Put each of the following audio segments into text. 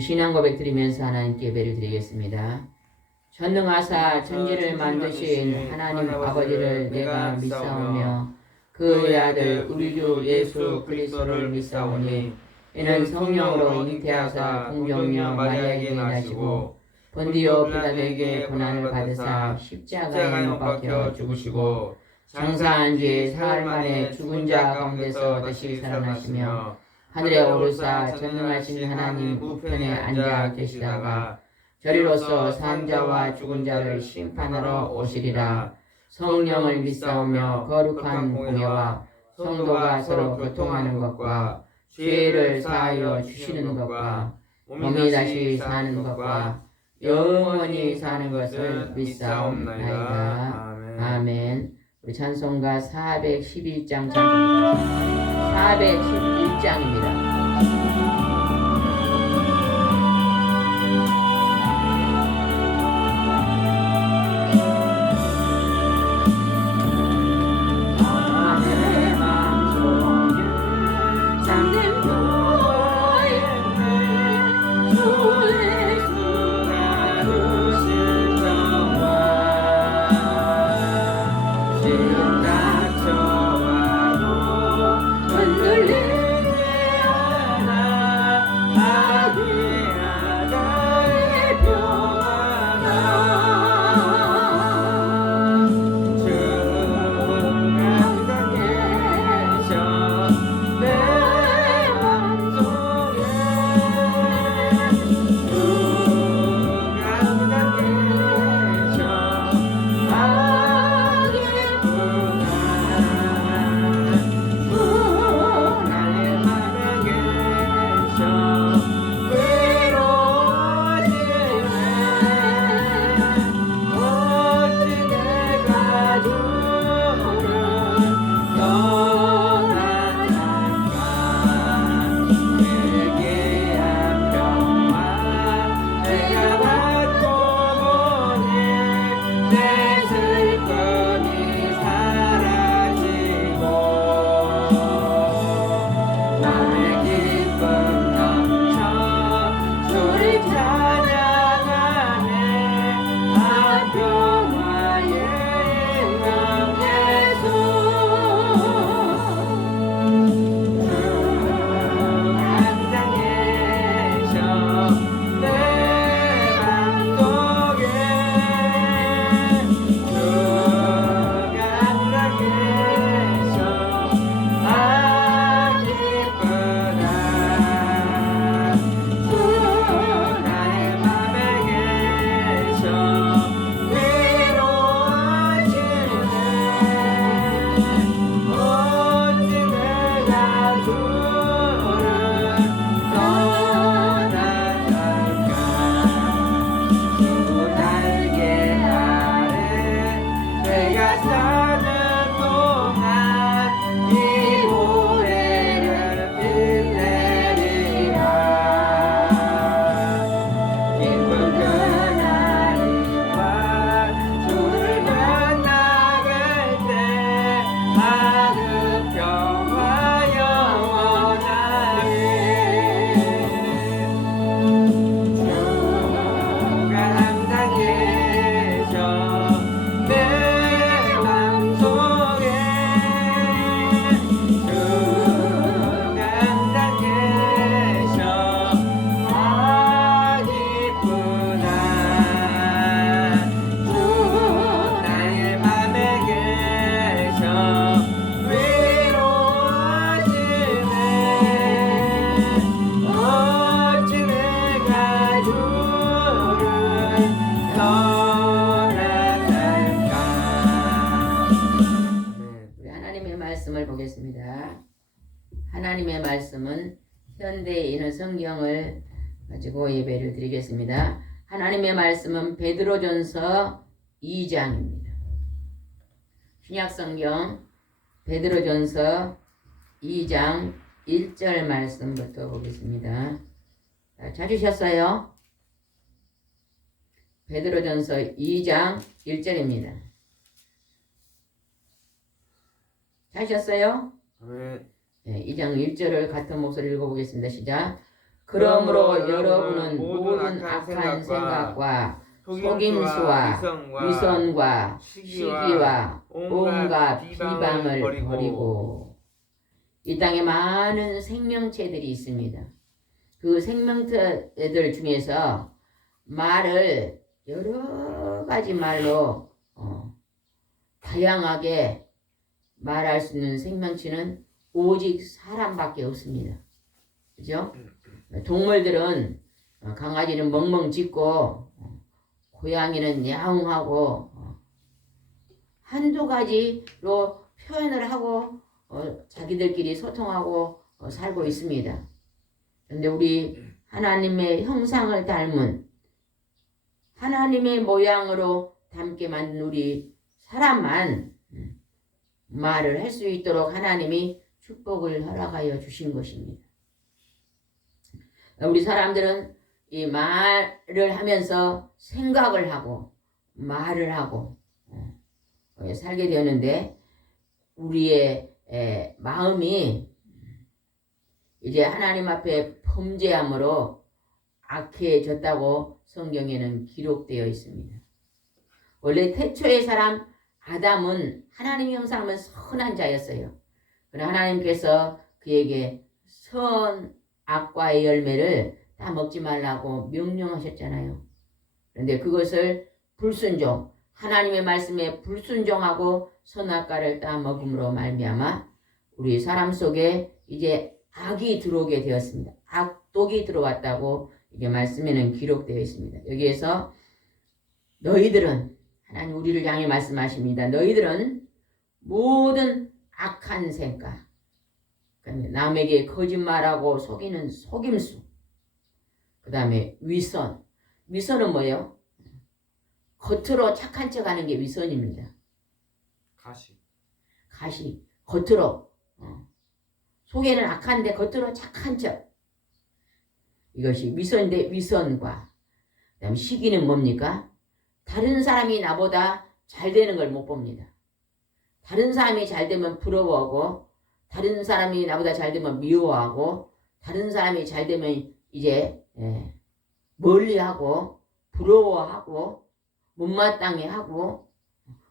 신앙 고백 드리면서 하나님께 예배를 드리겠습니다. 전능하사 천지를 만드신 하나님 아버지를 내가 믿사오며 그의 아들 우리 주 예수 그리스도를 믿사오니 이는 성령으로 잉태하사 동정녀 마리아에게 나시고 본디오 빌라도에게 고난을 받으사 십자가에 못 박혀 죽으시고 장사한 지 사흘 만에 죽은 자 가운데서 다시 살아나시며 하늘에 오르사 전능하신 하나님 우편에 앉아 계시다가 저리로서 산 자와 죽은 자를 심판하러 오시리라. 성령을 믿사오며 거룩한 공예와 성도가 서로 교통하는 것과 죄를 사하여 주시는 것과 몸이 다시 사는 것과 영원히 사는 것을 믿사옵나이다. 아멘. 우리 찬송가 411장 찬송가 411장입니다. 하나님의 말씀은 현대인의 성경을 가지고 예배를 드리겠습니다. 하나님의 말씀은 베드로전서 2장입니다. 신약성경 베드로전서 2장 1절 말씀부터 보겠습니다. 찾으셨어요? 베드로전서 2장 1절입니다. 찾으셨어요? 아멘. 네, 2장 1절을 같은 목소리로 읽어보겠습니다. 시작. 그러므로 여러분은 모든 악한 생각과 속임수와 위선과 시기와 온갖 비방을 버리고. 이 땅에 많은 생명체들이 있습니다. 그 생명체들 중에서 말을 여러 가지 말로 다양하게 말할 수 있는 생명체는 오직 사람밖에 없습니다. 그죠? 동물들은 강아지는 멍멍 짖고 고양이는 야옹하고 한두 가지로 표현을 하고 자기들끼리 소통하고 살고 있습니다. 그런데 우리 하나님의 형상을 닮은 하나님의 모양으로 닮게 만든 우리 사람만 말을 할 수 있도록 하나님이 축복을 허락하여 주신 것입니다. 우리 사람들은 이 말을 하면서 생각을 하고 말을 하고 살게 되었는데 우리의 마음이 이제 하나님 앞에 범죄함으로 악해졌다고 성경에는 기록되어 있습니다. 원래 태초의 사람 아담은 하나님 형상은 선한 자였어요. 그러나 하나님께서 그에게 선악과의 열매를 다 먹지 말라고 명령하셨잖아요. 그런데 그것을 불순종, 하나님의 말씀에 불순종하고 선악과를 따 먹음으로 말미암아 우리 사람 속에 이제 악이 들어오게 되었습니다. 악독이 들어왔다고 이게 말씀에는 기록되어 있습니다. 여기에서 너희들은 하나님 우리를 향해 말씀하십니다. 너희들은 모든 악한 생각, 남에게 거짓말하고 속이는 속임수, 그 다음에 위선. 위선은 뭐예요? 겉으로 착한 척하는 게 위선입니다. 가시. 겉으로 속에는 악한데 겉으로 착한 척. 이것이 위선인데 위선과 그다음에 시기는 뭡니까? 다른 사람이 나보다 잘 되는 걸 못 봅니다. 다른 사람이 잘 되면 부러워하고 다른 사람이 나보다 잘 되면 미워하고 다른 사람이 잘 되면 이제 멀리하고 부러워하고 못마땅해 하고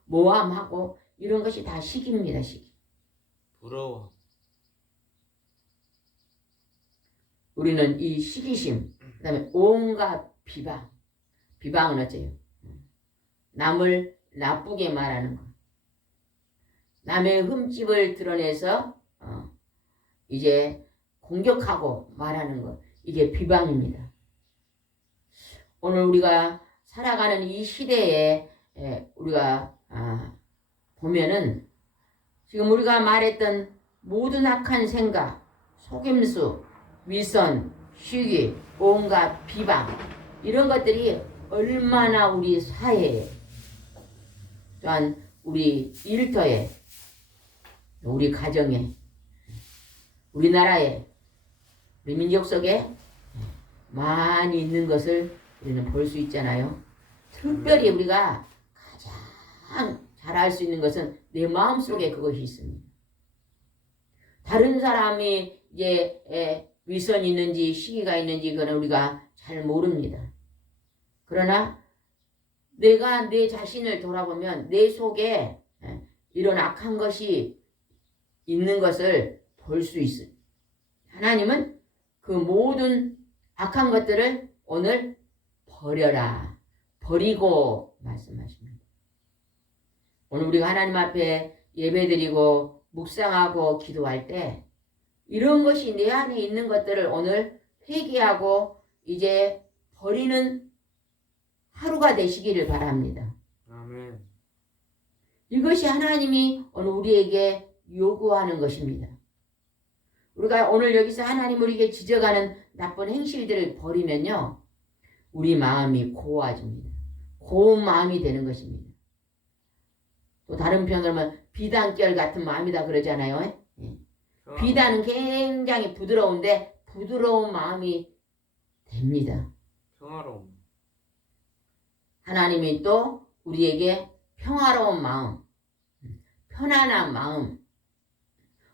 모함하고 이런 것이 다 시기입니다. 시기. 부러워. 우리는 이 시기심, 그 다음에 온갖 비방. 비방은 어째요? 남을 나쁘게 말하는 것. 남의 흠집을 드러내서 이제 공격하고 말하는 것. 이게 비방입니다. 오늘 우리가 살아가는 이 시대에 우리가 보면은 지금 우리가 말했던 모든 악한 생각, 속임수, 위선, 시기, 온갖 비방 이런 것들이 얼마나 우리 사회에 또한 우리 일터에 우리 가정에 우리나라에 우리 민족 속에 많이 있는 것을 우리는 볼 수 있잖아요. 특별히 우리가 가장 잘 알 수 있는 것은 내 마음속에 그것이 있습니다. 다른 사람이 이제 위선이 있는지 시기가 있는지 그건 우리가 잘 모릅니다. 그러나 내가 내 자신을 돌아보면 내 속에 이런 악한 것이 있는 것을 볼 수 있어요. 하나님은 그 모든 악한 것들을 오늘 버려라. 버리고 말씀하십니다. 오늘 우리가 하나님 앞에 예배드리고 묵상하고 기도할 때 이런 것이 내 안에 있는 것들을 오늘 회개하고 이제 버리는 하루가 되시기를 바랍니다. 아멘. 이것이 하나님이 오늘 우리에게 요구하는 것입니다. 우리가 오늘 여기서 하나님 우리에게 지적하는 나쁜 행실들을 버리면요. 우리 마음이 고와집니다. 고운 마음이 되는 것입니다. 또 다른 표현으로 하면 비단결 같은 마음이다 그러잖아요. 비단은 굉장히 부드러운데 부드러운 마음이 됩니다. 평화로움. 하나님이 또 우리에게 평화로운 마음, 편안한 마음,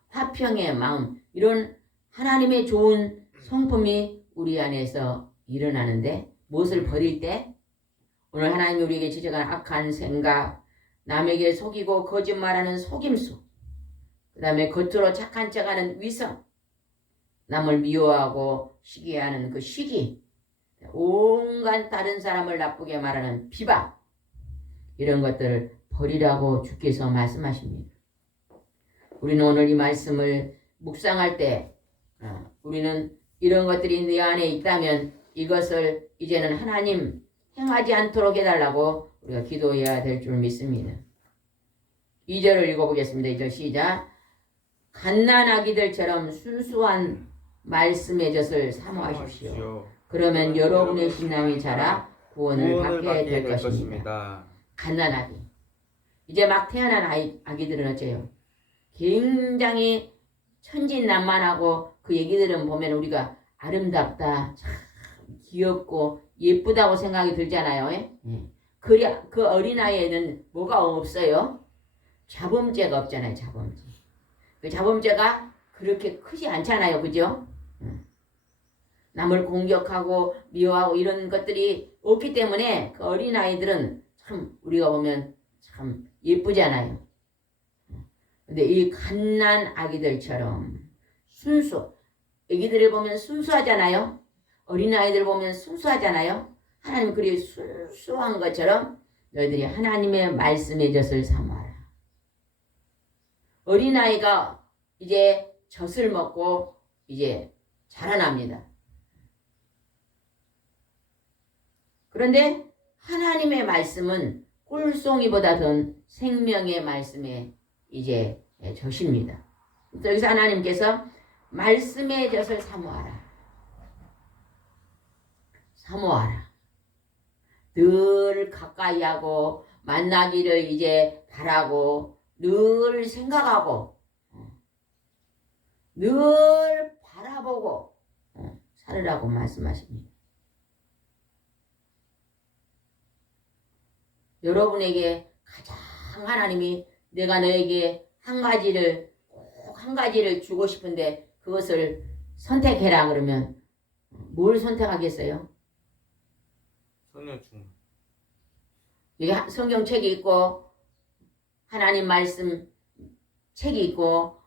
화평의 마음 이런 하나님의 좋은 성품이 우리 안에서 일어나는데 무엇을 버릴 때? 오늘 하나님이 우리에게 지적한 악한 생각, 남에게 속이고 거짓말하는 속임수, 그 다음에 겉으로 착한 척하는 위선, 남을 미워하고 시기하는 그 시기, 온갖 다른 사람을 나쁘게 말하는 비방, 이런 것들을 버리라고 주께서 말씀하십니다. 우리는 오늘 이 말씀을 묵상할 때 우리는 이런 것들이 내 안에 있다면 이것을 이제는 하나님 행하지 않도록 해달라고 우리가 기도해야 될 줄 믿습니다. 2절을 읽어보겠습니다. 2절 시작. 갓난아기들처럼 순수한 말씀의 젖을 사모하십시오. 그러면 여러분의 신앙이 자라 구원을 받게 될 것입니다. 갓난아기. 이제 막 태어난 아기들은 어째요? 굉장히 천진난만하고 그 얘기들은 보면 우리가 아름답다, 참 귀엽고 예쁘다고 생각이 들잖아요. 그 어린아이에는 뭐가 없어요? 자범죄가 없잖아요. 자범죄. 그 자범죄가 그렇게 크지 않잖아요. 그죠? 남을 공격하고 미워하고 이런 것들이 없기 때문에 그 어린아이들은 참 우리가 보면 참 예쁘잖아요. 근데 이 갓난 아기들처럼 순수, 아기들을 보면 순수하잖아요. 어린아이들 보면 순수하잖아요. 하나님 그리 순수한 것처럼 너희들이 하나님의 말씀의 젖을 삼아라. 어린아이가 이제 젖을 먹고 이제 자라납니다. 그런데 하나님의 말씀은 꿀송이보다 더 생명의 말씀의 이제 젖입니다. 여기서 하나님께서 말씀의 젖을 사모하라. 사모하라. 늘 가까이 하고 만나기를 이제 바라고 늘 생각하고 늘 바라보고 살으라고 말씀하십니다. 여러분에게 가장 하나님이 내가 너에게 꼭 한 가지를 주고 싶은데 그것을 선택해라 그러면 뭘 선택하겠어요? 소녀충. 여기 성경책이 있고 하나님 말씀 책이 있고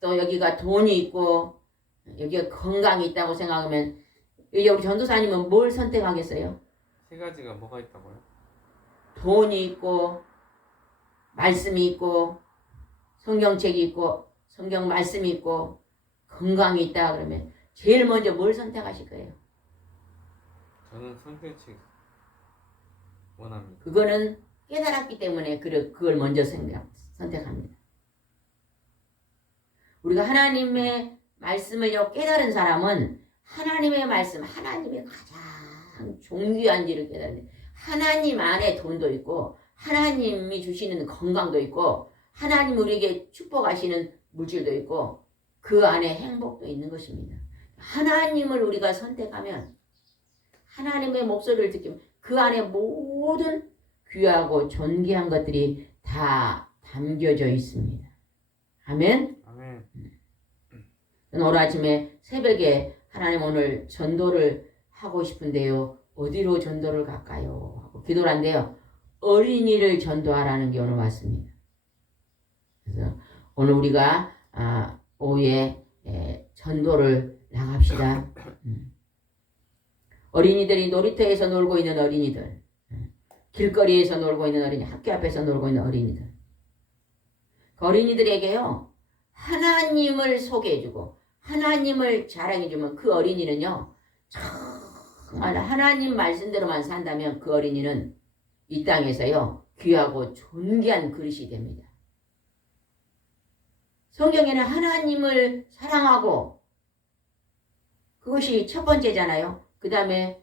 또 여기가 돈이 있고 여기가 건강이 있다고 생각하면 여기 우리 전도사님은 뭘 선택하겠어요? 세 가지가 뭐가 있다고요? 돈이 있고 말씀이 있고 성경책이 있고 성경 말씀이 있고 건강이 있다 그러면 제일 먼저 뭘 선택하실 거예요? 저는 선택책 원합니다. 그거는 깨달았기 때문에 그걸 먼저 선택합니다. 우리가 하나님의 말씀을 깨달은 사람은 하나님의 말씀, 하나님의 가장 존귀한지를 깨달는데 하나님 안에 돈도 있고 하나님이 주시는 건강도 있고 하나님 우리에게 축복하시는 물질도 있고 그 안에 행복도 있는 것입니다. 하나님을 우리가 선택하면 하나님의 목소리를 듣기면 그 안에 모든 귀하고 존귀한 것들이 다 담겨져 있습니다. 아멘. 아멘. 오늘 아침에 새벽에 하나님 오늘 전도를 하고 싶은데요. 어디로 전도를 갈까요? 하고 기도를 한대요. 어린이를 전도하라는 게 오늘 왔습니다. 그래서 오늘 우리가 오후에 전도를 나갑시다. 어린이들이 놀이터에서 놀고 있는 어린이들, 길거리에서 놀고 있는 어린이, 학교 앞에서 놀고 있는 어린이들. 그 어린이들에게요. 하나님을 소개해주고 하나님을 자랑해주면 그 어린이는요. 정말 하나님 말씀대로만 산다면 그 어린이는 이 땅에서요. 귀하고 존귀한 그릇이 됩니다. 성경에는 하나님을 사랑하고 그것이 첫 번째잖아요. 그 다음에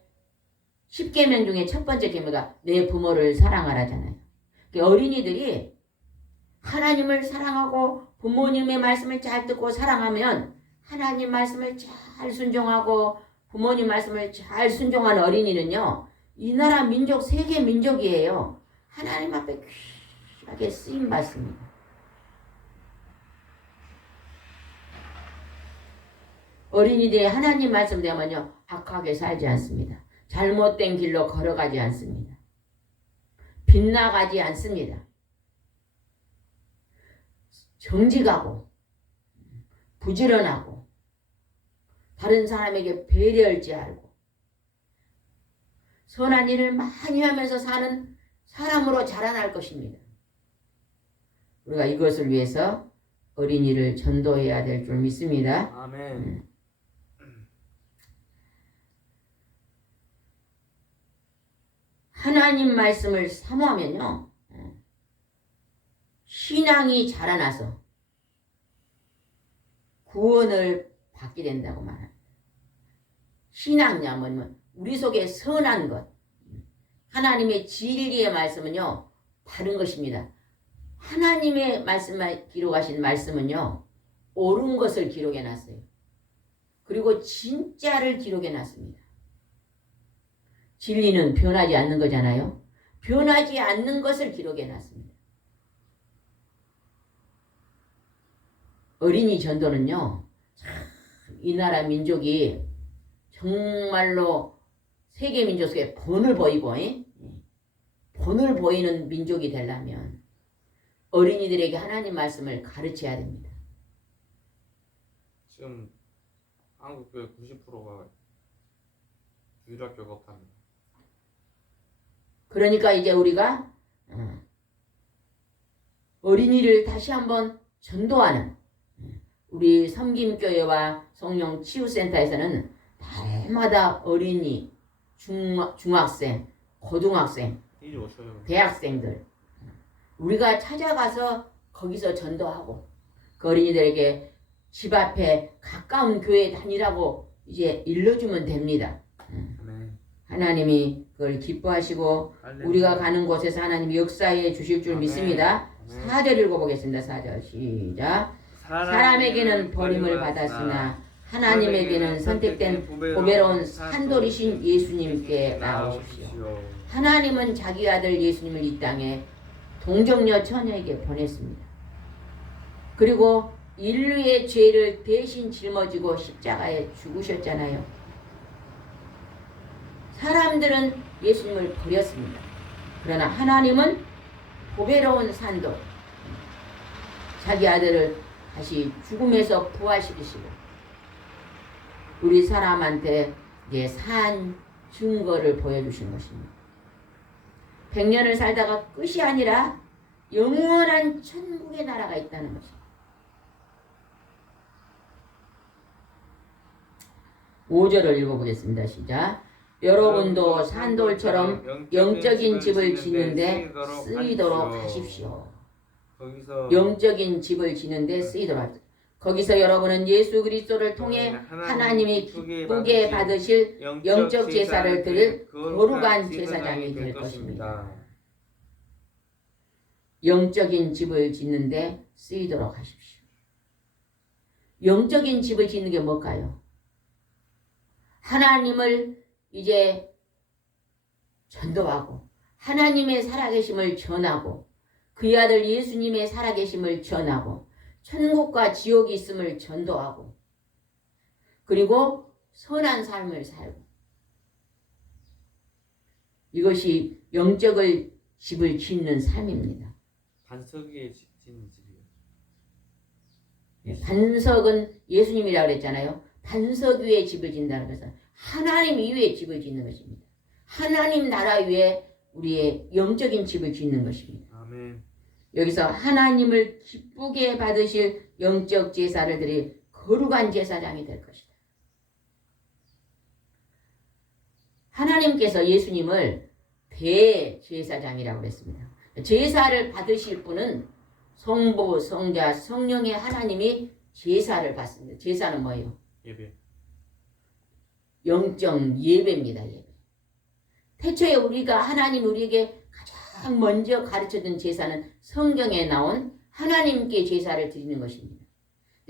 10계명 중에 첫 번째 계명가 내 부모를 사랑하라잖아요. 어린이들이 하나님을 사랑하고 부모님의 말씀을 잘 듣고 사랑하면 하나님 말씀을 잘 순종하고 부모님 말씀을 잘 순종하는 어린이는요. 이 나라 민족 세계 민족이에요. 하나님 앞에 귀하게 쓰임 받습니다. 어린이들이 하나님 말씀대로만요 악하게 살지 않습니다. 잘못된 길로 걸어가지 않습니다. 빗나가지 않습니다. 정직하고 부지런하고 다른 사람에게 배려할 줄 알고 선한 일을 많이 하면서 사는 사람으로 자라날 것입니다. 우리가 이것을 위해서 어린이를 전도해야 될 줄 믿습니다. 아멘. 하나님 말씀을 사모하면요 신앙이 자라나서 구원을 받게 된다고 말합니다. 신앙이냐면 우리 속에 선한 것, 하나님의 진리의 말씀은요 바른 것입니다. 하나님의 말씀을 기록하신 말씀은요 옳은 것을 기록해놨어요. 그리고 진짜를 기록해놨습니다. 진리는 변하지 않는 거잖아요. 변하지 않는 것을 기록해놨습니다. 어린이 전도는요 이 나라 민족이 정말로 세계 민족 속에 본을 보이고 본을 보이는 민족이 되려면 어린이들에게 하나님 말씀을 가르쳐야 됩니다. 지금 한국 교회 90%가 주일학교가 없답니다. 그러니까 이제 우리가 어린이를 다시 한번 전도하는 우리 섬김교회와 성령치유센터에서는 달마다 어린이, 중학생, 고등학생, 이리 오셔요. 대학생들 우리가 찾아가서 거기서 전도하고 그 어린이들에게 집 앞에 가까운 교회 다니라고 이제 일러주면 됩니다. 아멘. 하나님이 그걸 기뻐하시고 할렐루야. 우리가 가는 곳에서 하나님이 역사해 주실 줄 아멘. 믿습니다. 아멘. 4절 읽어보겠습니다. 4절 시작. 사람에게는 버림을 받았으나 하나님에게는 선택된 보배로운 산돌이신 예수님께 나오십시오. 하나님은 자기 아들 예수님을 이 땅에 동정녀 처녀에게 보냈습니다. 그리고 인류의 죄를 대신 짊어지고 십자가에 죽으셨잖아요. 사람들은 예수님을 버렸습니다. 그러나 하나님은 보배로운 산돌 자기 아들을 다시 죽음에서 부활시키시고 우리 사람한테 이제 산 증거를 보여주신 것입니다. 100년을 살다가 끝이 아니라 영원한 천국의 나라가 있다는 것입니다. 5절을 읽어보겠습니다. 시작. 여러분도 산돌처럼 영적인 집을 짓는데 쓰이도록 하십시오. 영적인 집을 짓는데 쓰이도록 하십시오. 거기서 여러분은 예수 그리스도를 통해 하나님이 기쁘게 받으실 영적 제사를 드릴 거룩한 제사장이 될 것입니다. 영적인 집을 짓는데 쓰이도록 하십시오. 영적인 집을 짓는 게 뭘까요? 하나님을 이제 전도하고 하나님의 살아계심을 전하고 그의 아들 예수님의 살아계심을 전하고 천국과 지옥이 있음을 전도하고 그리고 선한 삶을 살고 이것이 영적을 집을 짓는 삶입니다. 반석 위에 짓는 집이에요. 반석은 예수님이라고 그랬잖아요. 반석 위에 집을 짓는다는 것은 하나님 위에 집을 짓는 것입니다. 하나님 나라 위에 우리의 영적인 집을 짓는 것입니다. 아멘. 여기서 하나님을 기쁘게 받으실 영적 제사를 드릴 거룩한 제사장이 될 것이다. 하나님께서 예수님을 대제사장이라고 했습니다. 제사를 받으실 분은 성부, 성자, 성령의 하나님이 제사를 받습니다. 제사는 뭐예요? 예배. 영적 예배입니다. 예배. 태초에 우리가 하나님 우리에게 가장 먼저 가르쳐준 제사는 성경에 나온 하나님께 제사를 드리는 것입니다.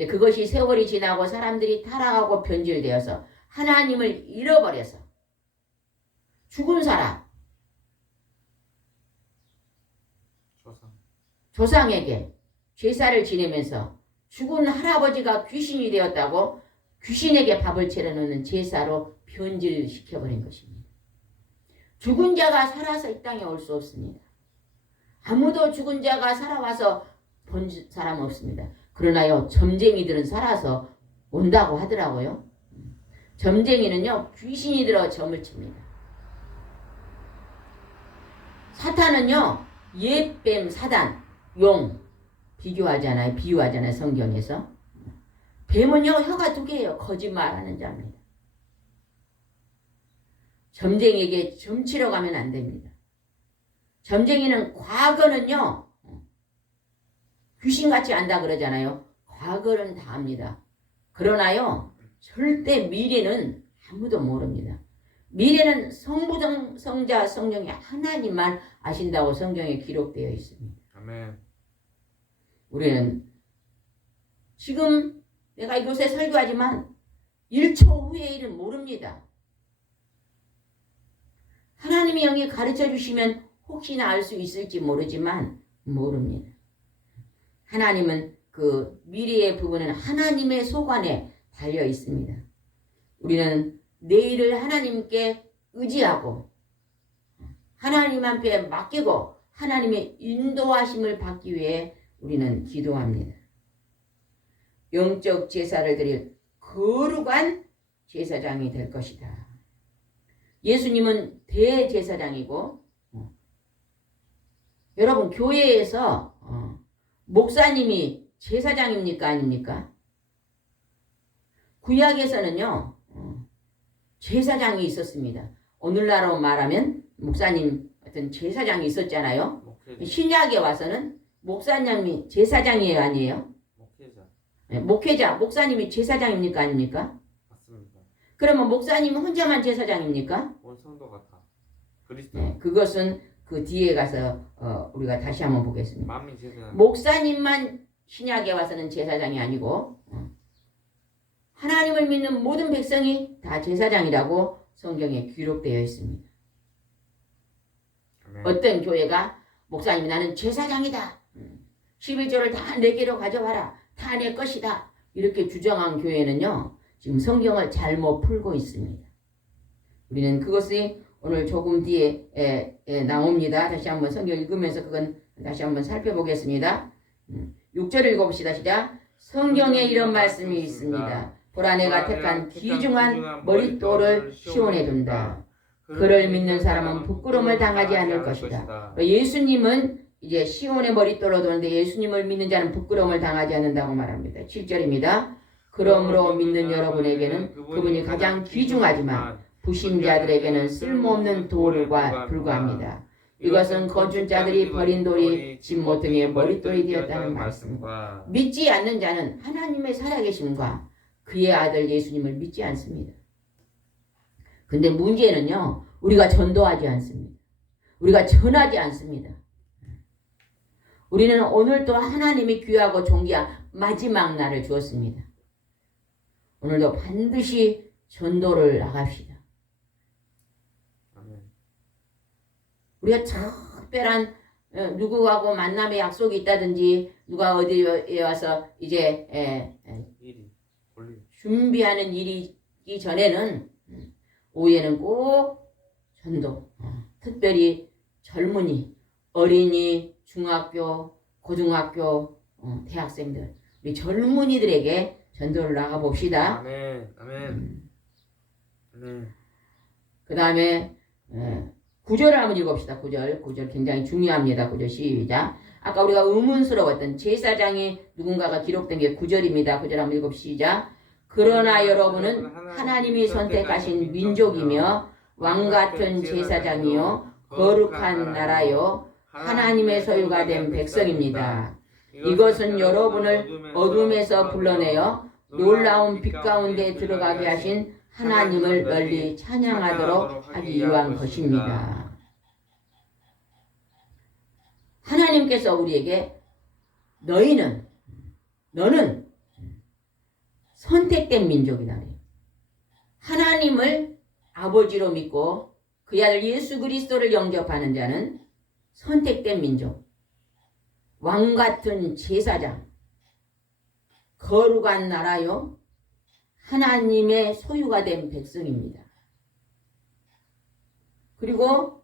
그것이 세월이 지나고 사람들이 타락하고 변질되어서 하나님을 잃어버려서 죽은 사람, 조상에게 제사를 지내면서 죽은 할아버지가 귀신이 되었다고 귀신에게 밥을 차려놓는 제사로 변질시켜버린 것입니다. 죽은 자가 살아서 이 땅에 올 수 없습니다. 아무도 죽은 자가 살아와서 본 사람 없습니다. 그러나요, 점쟁이들은 살아서 온다고 하더라고요. 점쟁이는요, 귀신이 들어 점을 칩니다. 사탄은요, 옛뱀, 사단, 용 비교하잖아요. 비유하잖아요. 성경에서. 뱀은요, 혀가 두 개예요. 거짓말하는 자입니다. 점쟁이에게 점치러 가면 안 됩니다. 점쟁이는 과거는요, 귀신같이 안다 그러잖아요. 과거는 다 압니다. 그러나요, 절대 미래는 아무도 모릅니다. 미래는 성부, 성자, 성령이 하나님만 아신다고 성경에 기록되어 있습니다. 아멘. 우리는 지금 내가 이곳에 설교하지만 1초 후의 일은 모릅니다. 하나님의 영이 가르쳐 주시면 혹시나 알 수 있을지 모르지만 모릅니다. 하나님은 그 미래의 부분은 하나님의 소관에 달려 있습니다. 우리는 내일을 하나님께 의지하고 하나님 앞에 맡기고 하나님의 인도하심을 받기 위해 우리는 기도합니다. 영적 제사를 드릴 거룩한 제사장이 될 것이다. 예수님은 대제사장이고 여러분 교회에서 목사님이 제사장입니까 아닙니까? 구약에서는요 제사장이 있었습니다. 오늘날로 말하면 목사님 어떤 제사장이 있었잖아요. 목회자. 신약에 와서는 목사님이 제사장이에요 아니에요? 목회자. 네, 목회자, 목사님이 제사장입니까 아닙니까? 맞습니다. 그러면 목사님은 혼자만 제사장입니까? 온 성도가 다 그리스도. 네, 그것은 그 뒤에 가서 우리가 다시 한번 보겠습니다. 만민 제사. 목사님만 신약에 와서는 제사장이 아니고 하나님을 믿는 모든 백성이 다 제사장이라고 성경에 기록되어 있습니다. 아멘. 어떤 교회가 목사님이 나는 제사장이다. 11조를 다 내게로 가져와라. 다 내 것이다. 이렇게 주장한 교회는요. 지금 성경을 잘못 풀고 있습니다. 우리는 그것이 오늘 조금 뒤에 나옵니다. 다시 한번 성경 읽으면서 그건 다시 한번 살펴보겠습니다. 6절 읽어봅시다. 시작. 성경에 이런 말씀이 있습니다. 보라 내가 택한 귀중한 머릿돌을 시온에 둔다. 그를 믿는 사람은 부끄러움을 당하지 않을 것이다. 예수님은 이제 시온의 머릿돌로 두는데 예수님을 믿는 자는 부끄러움을 당하지 않는다고 말합니다. 7절입니다. 그러므로 믿는 여러분에게는 그분이 가장 귀중하지만 부신자들에게는 쓸모없는 돌과 불과합니다. 이것은 건준 자들이 버린 돌이 진모퉁이의 머릿돌이 되었다는 말씀입니다. 믿지 않는 자는 하나님의 살아계심과 그의 아들 예수님을 믿지 않습니다. 근데 문제는요, 우리가 전도하지 않습니다. 우리가 전하지 않습니다. 우리는 오늘도 하나님이 귀하고 존귀한 마지막 날을 주었습니다. 오늘도 반드시 전도를 나갑시다. 아멘. 우리가 특별한 누구하고 만남의 약속이 있다든지 누가 어디에 와서 이제 일이 권리. 준비하는 일이 있기 전에는 오후에는 꼭 전도, 특별히 젊은이, 어린이, 중학교, 고등학교, 대학생들, 우리 젊은이들에게 전도를 나가봅시다. 아멘. 아멘. 아멘. 그 다음에 9절을 한번 읽어봅시다. 9절 굉장히 중요합니다. 9절 시작. 아까 우리가 의문스러웠던 제사장이 누군가가 기록된 게 9절입니다. 9절 한번 읽어봅시다. 그러나 여러분은 하나님이 선택하신 민족이며 왕같은 제사장이요 거룩한 나라요 하나님의 소유가 된 백성입니다. 이것은 여러분을 어둠에서 불러내어 놀라운 빛 가운데 들어가게 하신 하나님을 널리 찬양하도록 하기 위한 것입니다. 하나님께서 우리에게 너는 선택된 민족이다. 하나님을 아버지로 믿고 그의 아들 예수 그리스도를 영접하는 자는 선택된 민족, 왕같은 제사장, 거룩한 나라요 하나님의 소유가 된 백성입니다. 그리고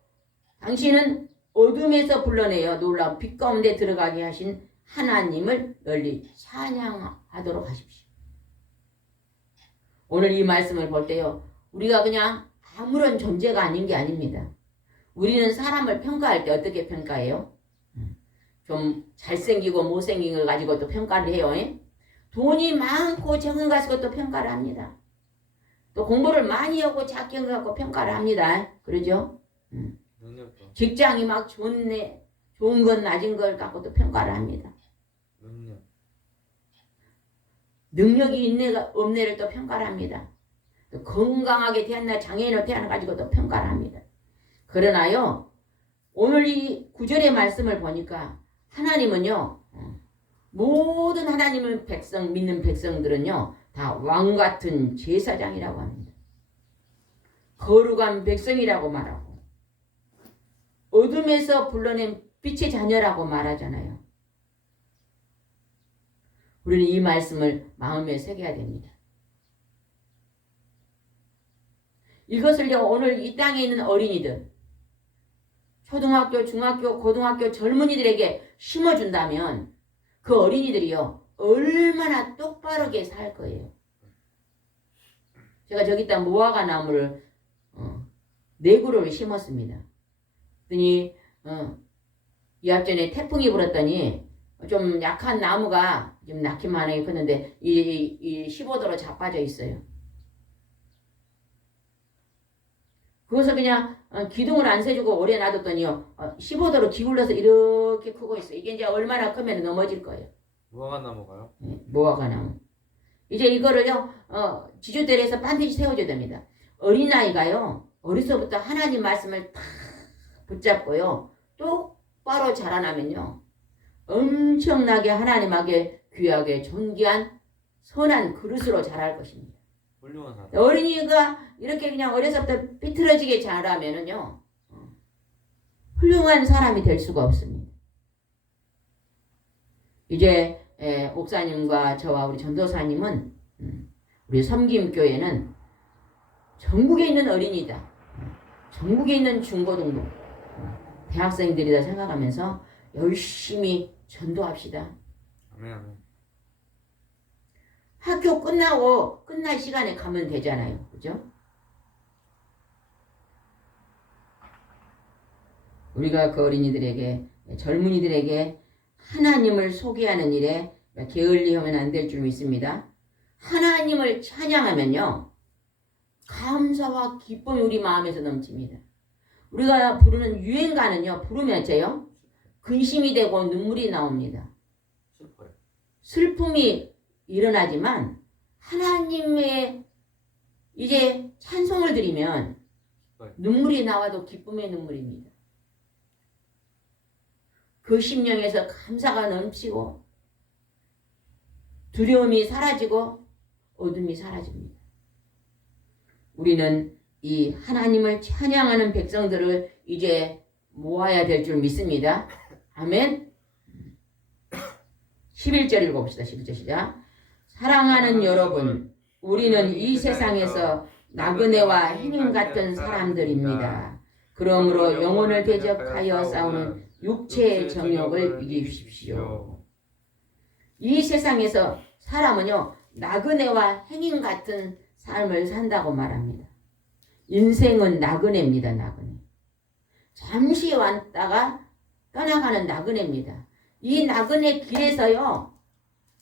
당신은 어둠에서 불러내어 놀라운 빛 가운데 들어가게 하신 하나님을 널리 찬양하도록 하십시오. 오늘 이 말씀을 볼 때요, 우리가 그냥 아무런 존재가 아닌 게 아닙니다. 우리는 사람을 평가할 때 어떻게 평가해요? 좀 잘생기고 못생긴 걸 가지고 또 평가를 해요. 돈이 많고 적은 것 가지고 또 평가를 합니다. 또 공부를 많이 하고 작게 한 것 갖고 평가를 합니다. 그러죠? 능력도. 직장이 막 좋네, 좋은 건 낮은 걸 갖고 또 평가를 합니다. 능력. 능력이 있네가 없네를 또 평가를 합니다. 또 건강하게 태어나 장애인으로 태어나 가지고 또 평가를 합니다. 그러나요, 오늘 이 구절의 말씀을 보니까 하나님은요, 모든 하나님을 믿는 백성들은요, 다 왕같은 제사장이라고 합니다. 거룩한 백성이라고 말하고 어둠에서 불러낸 빛의 자녀라고 말하잖아요. 우리는 이 말씀을 마음에 새겨야 됩니다. 이것을요, 오늘 이 땅에 있는 어린이들, 초등학교, 중학교, 고등학교 젊은이들에게 심어준다면 그 어린이들이요, 얼마나 똑바르게 살 거예요. 제가 저기다 무화과 나무를 4그루를 심었습니다. 그랬더니 이 앞전에 태풍이 불었더니 좀 약한 나무가 좀 낳기만 하게 컸는데 이 15도로 자빠져 있어요. 그것을 그냥 기둥을 안 세주고 오래 놔뒀더니요, 15도로 기울어서 이렇게 크고 있어요. 이게 이제 얼마나 크면 넘어질 거예요. 무화과 나무가요? 네, 무화과 나무. 이제 이거를요, 지주대에서 반드시 세워줘야 됩니다. 어린아이가요, 어려서부터 하나님 말씀을 탁 붙잡고요, 똑바로 자라나면요, 엄청나게 하나님에게 귀하게 존귀한 선한 그릇으로 자랄 것입니다. 훌륭한 사람. 어린이가 이렇게 그냥 어려서부터 삐뚤어지게 자라면은요, 훌륭한 사람이 될 수가 없습니다. 이제 옥사님과 저와 우리 전도사님은 우리 섬김교회는 전국에 있는 어린이다, 전국에 있는 중고등부, 대학생들이다 생각하면서 열심히 전도합시다. 아멘, 아멘. 학교 끝나고 끝날 시간에 가면 되잖아요. 그죠? 우리가 그 어린이들에게, 젊은이들에게 하나님을 소개하는 일에 게을리하면 안 될 줄 믿습니다. 하나님을 찬양하면요, 감사와 기쁨이 우리 마음에서 넘칩니다. 우리가 부르는 유행가는요, 부르면 어째요? 근심이 되고 눈물이 나옵니다. 슬퍼요. 슬픔이 일어나지만 하나님의 이제 찬송을 드리면 눈물이 나와도 기쁨의 눈물입니다. 그 심령에서 감사가 넘치고 두려움이 사라지고 어둠이 사라집니다. 우리는 이 하나님을 찬양하는 백성들을 이제 모아야 될 줄 믿습니다. 아멘. 11절 읽어봅시다. 11절 시작. 사랑하는 여러분, 우리는 이 세상에서 나그네와 행인 같은 사람들입니다. 그러므로 영혼을 대적하여 싸우는 육체의 정욕을 이기십시오. 이 세상에서 사람은요, 나그네와 행인 같은 삶을 산다고 말합니다. 인생은 나그네입니다. 나그네. 잠시 왔다가 떠나가는 나그네입니다. 이 나그네 길에서요,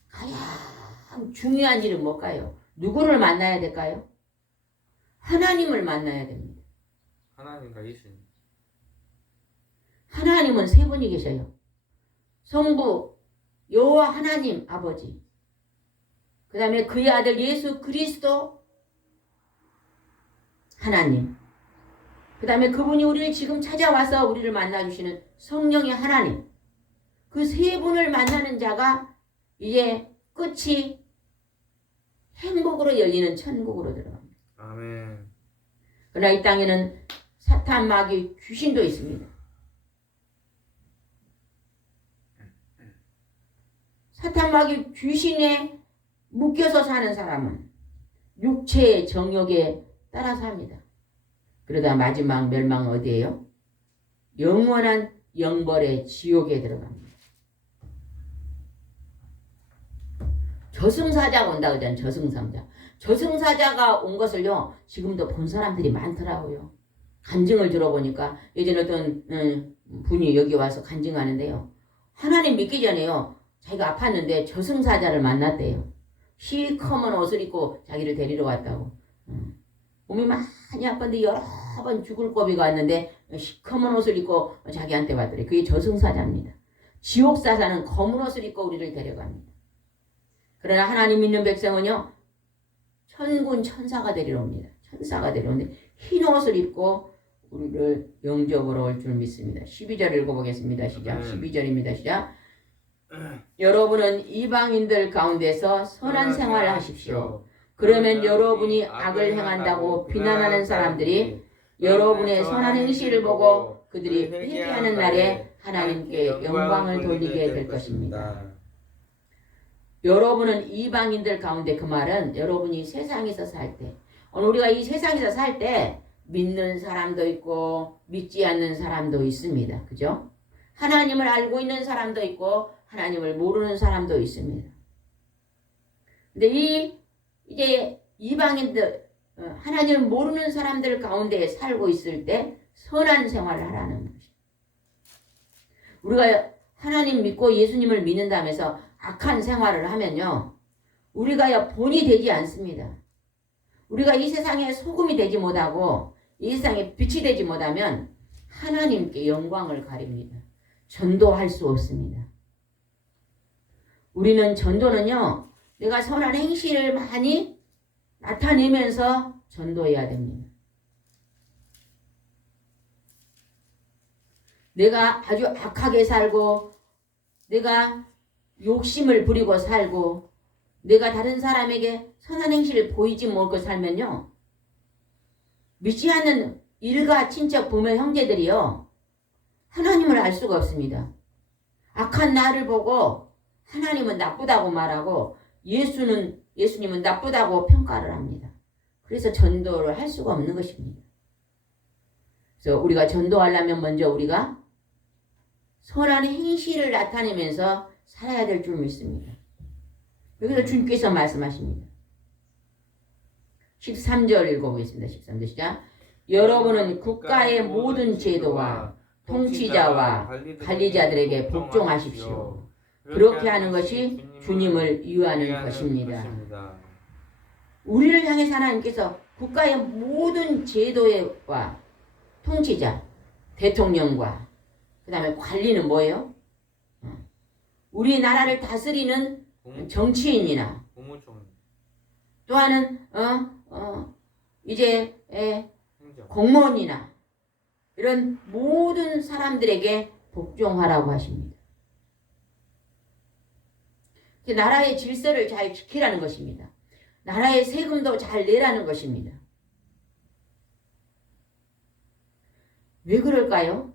가장 중요한 일은 뭘까요? 누구를 만나야 될까요? 하나님을 만나야 됩니다. 하나님과 예수님. 하나님은 세 분이 계셔요. 성부, 여호와 하나님 아버지, 그 다음에 그의 아들 예수 그리스도 하나님, 그 다음에 그분이 우리를 지금 찾아와서 우리를 만나주시는 성령의 하나님, 그 세 분을 만나는 자가 이제 끝이 행복으로 열리는 천국으로 들어갑니다. 아멘. 그러나 이 땅에는 사탄, 마귀, 귀신도 있습니다. 사탄, 마귀, 귀신에 묶여서 사는 사람은 육체의 정욕에 따라서 합니다. 그러다 마지막 멸망은 어디예요? 영원한 영벌의 지옥에 들어갑니다. 저승사자가 온다 그러잖아요. 저승사자. 저승사자가 온 것을요. 지금도 본 사람들이 많더라고요. 간증을 들어보니까 예전에 어떤 분이 여기 와서 간증하는데요. 하나님 믿기 전에요. 자기가 아팠는데 저승사자를 만났대요. 시커먼 옷을 입고 자기를 데리러 왔다고. 몸이 많이 아팠는데 여러 번 죽을 고비가 왔는데 시커먼 옷을 입고 자기한테 왔더래. 그게 저승사자입니다. 지옥사자는 검은 옷을 입고 우리를 데려갑니다. 그러나 하나님 믿는 백성은요. 천군 천사가 데리러 옵니다. 천사가 데려오는데 흰 옷을 입고 우리를 영접으로 올 줄 믿습니다. 12절 읽어보겠습니다. 시작. 12절입니다. 시작. 여러분은 이방인들 가운데서 선한 생활을 하십시오. 그러면 여러분이 악을 행한다고 비난하는 사람들이 여러분의 선한 행실을 보고 그들이 회개하는 날에 하나님께 영광을 돌리게 될 것입니다. 여러분은 이방인들 가운데, 그 말은 여러분이 세상에서 살 때, 오늘 우리가 이 세상에서 살 때 믿는 사람도 있고 믿지 않는 사람도 있습니다. 그죠? 하나님을 알고 있는 사람도 있고 하나님을 모르는 사람도 있습니다. 근데 이제 이방인들, 하나님을 모르는 사람들 가운데 살고 있을 때 선한 생활을 하라는 것입니다. 우리가 하나님 믿고 예수님을 믿는다면서 악한 생활을 하면요. 우리가 본이 되지 않습니다. 우리가 이 세상에 소금이 되지 못하고 이 세상에 빛이 되지 못하면 하나님께 영광을 가립니다. 전도할 수 없습니다. 우리는 전도는요. 내가 선한 행실을 많이 나타내면서 전도해야 됩니다. 내가 아주 악하게 살고 내가 욕심을 부리고 살고 내가 다른 사람에게 선한 행실을 보이지 못하고 살면요. 믿지 않는 일가 친척 부모 형제들이요. 하나님을 알 수가 없습니다. 악한 나를 보고 하나님은 나쁘다고 말하고 예수님은 나쁘다고 평가를 합니다. 그래서 전도를 할 수가 없는 것입니다. 그래서 우리가 전도하려면 먼저 우리가 선한 행실을 나타내면서 살아야 될 줄 믿습니다. 여기서 주님께서 말씀하십니다. 13절 읽어보겠습니다. 13절 시작. 여러분은 국가의 모든 제도와 통치자와 관리자들에게 복종하십시오. 그렇게 하는 것이 주님을 위하는 것입니다. 우리를 향해서 하나님께서 국가의 모든 제도와 통치자, 대통령과 그 다음에 관리는 뭐예요? 우리나라를 다스리는 정치인이나 또 하나는 이제 공무원이나 이런 모든 사람들에게 복종하라고 하십니다. 나라의 질서를 잘 지키라는 것입니다. 나라의 세금도 잘 내라는 것입니다. 왜 그럴까요?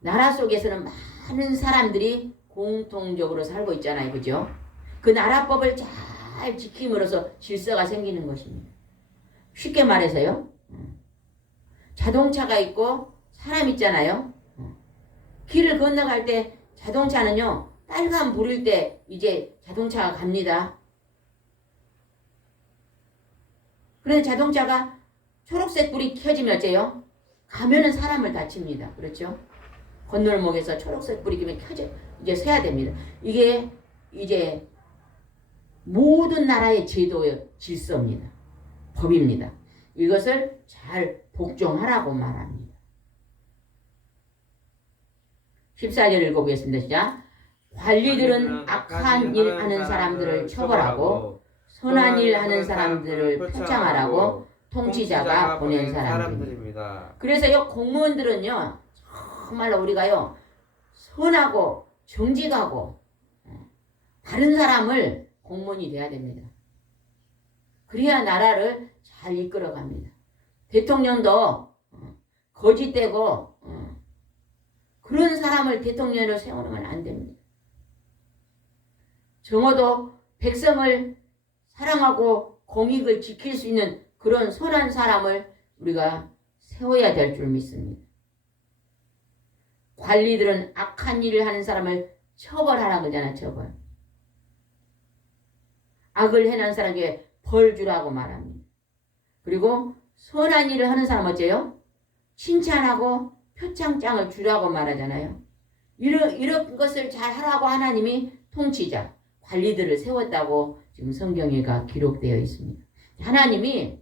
나라 속에서는 많은 사람들이 공통적으로 살고 있잖아요. 그죠? 그 나라법을 잘 지킴으로써 질서가 생기는 것입니다. 쉽게 말해서요. 자동차가 있고 사람 있잖아요. 길을 건너갈 때 자동차는요. 빨간 불일 때 이제 자동차가 갑니다. 그런데 자동차가 초록색 불이 켜지면 어째요? 가면은 사람을 다칩니다. 그렇죠? 건널목에서 초록색 불이 켜면 이제 서야 됩니다. 이게 이제 모든 나라의 제도의 질서입니다. 법입니다. 이것을 잘 복종하라고 말합니다. 14절 읽어보겠습니다. 시작. 관리들은 악한 일 하는 사람들을 처벌하고 선한 일 하는 사람들을 표창하라고 통치자가 보낸 사람들입니다. 그래서 이 공무원들은요. 정말로 우리가요. 선하고 정직하고 바른 사람을 공무원이 돼야 됩니다. 그래야 나라를 잘 이끌어갑니다. 대통령도 거짓되고 그런 사람을 대통령으로 세우면 안 됩니다. 정오도 백성을 사랑하고 공익을 지킬 수 있는 그런 선한 사람을 우리가 세워야 될 줄 믿습니다. 관리들은 악한 일을 하는 사람을 처벌하라 그러잖아. 처벌. 악을 해놓은 사람에게 벌 주라고 말합니다. 그리고 선한 일을 하는 사람 어째요? 칭찬하고 표창장을 주라고 말하잖아요. 이런 것을 잘 하라고 하나님이 통치자, 관리들을 세웠다고 지금 성경에가 기록되어 있습니다. 하나님이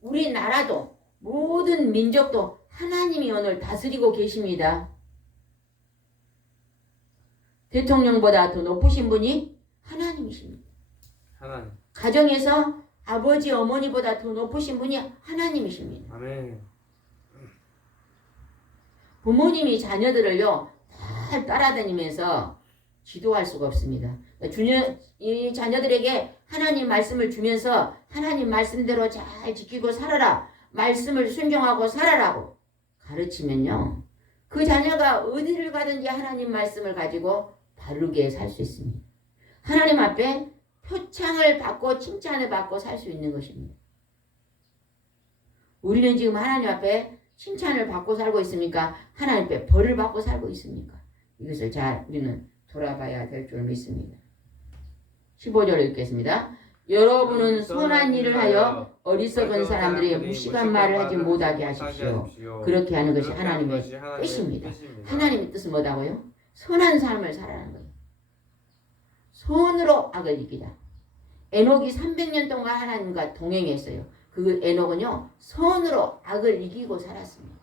우리나라도 모든 민족도 하나님이 오늘 다스리고 계십니다. 대통령보다 더 높으신 분이 하나님이십니다. 하나님. 가정에서 아버지 어머니보다 더 높으신 분이 하나님이십니다. 아멘. 부모님이 자녀들을요 잘 따라다니면서 지도할 수가 없습니다. 이 자녀들에게 하나님 말씀을 주면서 하나님 말씀대로 잘 지키고 살아라, 말씀을 순종하고 살아라고 가르치면요 그 자녀가 어디를 가든지 하나님 말씀을 가지고 바르게 살 수 있습니다. 하나님 앞에 표창을 받고 칭찬을 받고 살 수 있는 것입니다. 우리는 지금 하나님 앞에 칭찬을 받고 살고 있습니까? 하나님 앞에 벌을 받고 살고 있습니까? 이것을 잘 우리는 돌아봐야 될 줄 믿습니다. 15절을 읽겠습니다. 여러분은 선한 일을 하여 어리석은 사람들이 무식한 말을 하지 못하게 하십시오. 그렇게 하는 것이 하나님의 뜻입니다. 하나님의 뜻은 뭐다고요? 선한 삶을 살아가는 거예요. 손으로 악을 이기다. 에녹이 300년 동안 하나님과 동행했어요. 그 에녹은요 손으로 악을 이기고 살았습니다.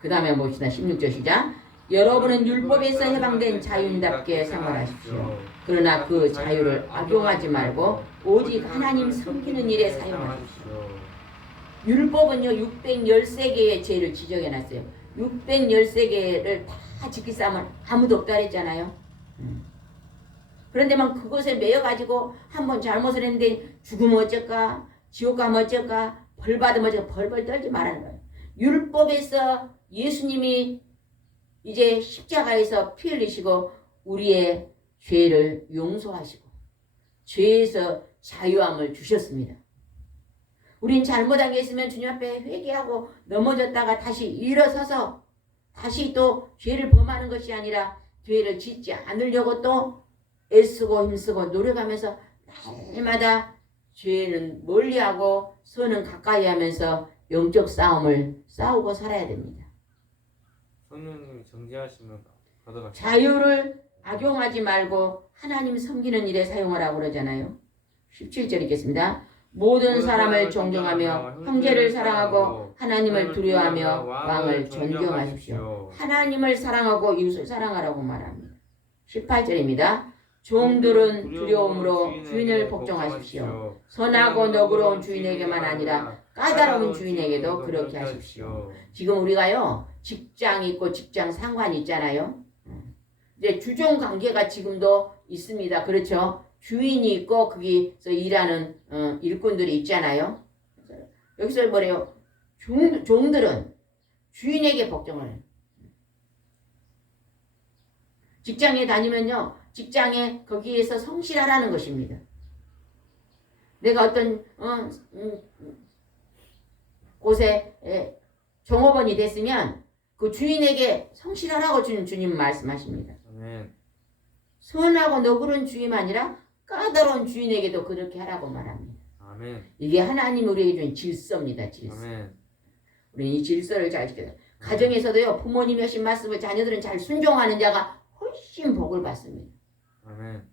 그 다음에 봅시다. 16절 시작. 여러분은 율법에서 해방된 자유인답게 생활하십시오. 그러나 그 자유를 악용하지 말고 오직 하나님 섬기는 일에 사용하십시오. 율법은요 613개의 죄를 지적해놨어요. 613개를 다 지킬 사람은 아무도 없다 그랬잖아요. 그런데만 그것에 매여가지고 한번 잘못을 했는데 죽으면 어쩔까, 지옥 가면 어쩔까, 벌 받으면 어쩔까, 벌벌 떨지 말라는 거예요. 율법에서 예수님이 이제 십자가에서 피 흘리시고 우리의 죄를 용서하시고 죄에서 자유함을 주셨습니다. 우린 잘못한 게 있으면 주님 앞에 회개하고 넘어졌다가 다시 일어서서 다시 또 죄를 범하는 것이 아니라 죄를 짓지 않으려고 또 애쓰고 힘쓰고 노력하면서 날마다 죄는 멀리하고 선은 가까이 하면서 영적 싸움을 싸우고 살아야 됩니다. 성령님이 정죄하시면 받아가시죠. 자유를 악용하지 말고 하나님 섬기는 일에 사용하라고 그러잖아요. 17절 읽겠습니다. 모든 사람을 존경하며 형제를 사랑하고 하나님을 두려워하며 왕을 존경하십시오. 하나님을 사랑하고 이웃을 사랑하라고 말합니다. 18절입니다. 종들은 두려움으로 주인을 복종하십시오. 선하고 너그러운 주인에게만 아니라 까다로운 주인에게도 그렇게 하십시오. 지금 우리가요 직장 있고 직장 상관이 있잖아요. 이제 주종 관계가 지금도 있습니다. 그렇죠? 주인이 있고 거기서 일하는 일꾼들이 있잖아요. 여기서 뭐래요? 종들은 주인에게 복종을 해요. 직장에 다니면요 직장에 거기에서 성실하라는 것입니다. 내가 어떤 곳에 종업원이 됐으면 그 주인에게 성실하라고 주님 말씀하십니다. 아멘. 선하고 너그러운 주인이 아니라 까다로운 주인에게도 그렇게 하라고 말합니다. 아멘. 이게 하나님 우리에게 준 질서입니다. 질서. 아멘. 우리는 이 질서를 잘 지켜야 돼요. 가정에서도요 부모님이 하신 말씀을 자녀들은 잘 순종하는 자가 훨씬 복을 받습니다. 아멘.